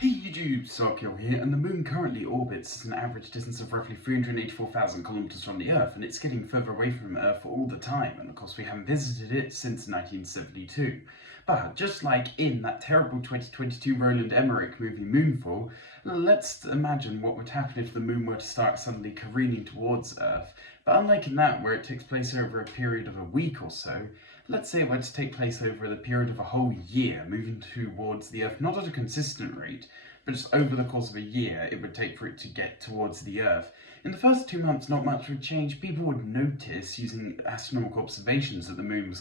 Hey YouTube, Sarkill here, and the moon currently orbits at an average distance of roughly 384,000 kilometers from the Earth, and it's getting further away from Earth all the time, and of course we haven't visited it since 1972. But just like in that terrible 2022 Roland Emmerich movie Moonfall, let's imagine what would happen if the moon were to start suddenly careening towards Earth. But unlike in that, where it takes place over a period of a week or so, let's say it were to take place over the period of a whole year, moving towards the Earth not at a consistent rate, but just over the course of a year it would take for it to get towards the Earth. In the first 2 months, not much would change. People would notice, using astronomical observations, that the moon was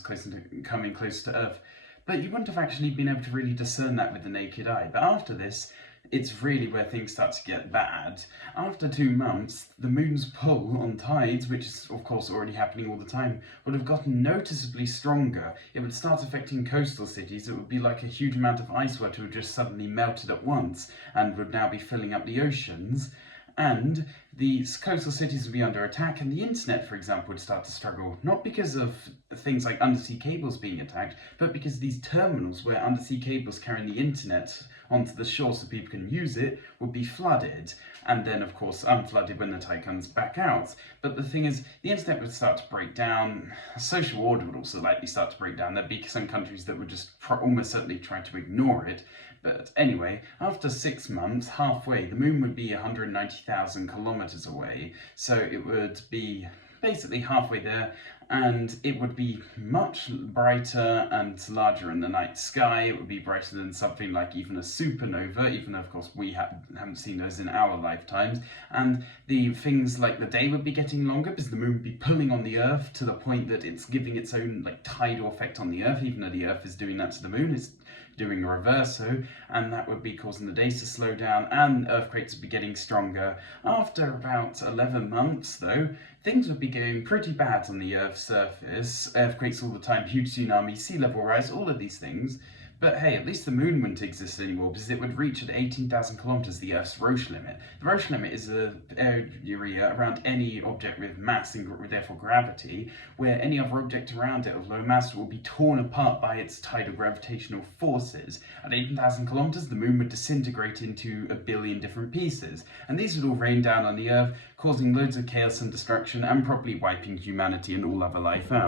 coming close to Earth, but you wouldn't have actually been able to really discern that with the naked eye. But after this, it's really where things start to get bad. After 2 months, the moon's pull on tides, which is of course already happening all the time, would have gotten noticeably stronger. It would start affecting coastal cities. It would be like a huge amount of ice were to have just suddenly melted at once and would now be filling up the oceans. And the coastal cities would be under attack, and the internet, for example, would start to struggle, not because of things like undersea cables being attacked, but because these terminals where undersea cables carrying the internet onto the shore so people can use it would be flooded, and then of course unflooded when the tide comes back out. But the thing is, the internet would start to break down, social order would also likely start to break down. There'd be some countries that would just almost certainly try to ignore it. But anyway, after 6 months, halfway, the moon would be 190,000 kilometers away, so it would be basically halfway there, and it would be much brighter and larger in the night sky. It would be brighter than something like even a supernova, even though of course we haven't seen those in our lifetimes. And the things like the day would be getting longer because the moon would be pulling on the Earth to the point that it's giving its own like tidal effect on the Earth, even though the Earth is doing that to the moon. It's doing a reverso, and that would be causing the days to slow down, and earthquakes would be getting stronger. After about 11 months, though, things would be going pretty bad on the Earth's surface. Earthquakes all the time, huge tsunamis, sea level rise, all of these things. But hey, at least the moon wouldn't exist anymore because it would reach at 18,000 kilometers the Earth's Roche limit. The Roche limit is an area around any object with mass and therefore gravity, where any other object around it of low mass will be torn apart by its tidal gravitational forces. At 18,000 kilometers, the moon would disintegrate into a billion different pieces, and these would all rain down on the Earth, causing loads of chaos and destruction and probably wiping humanity and all other life out.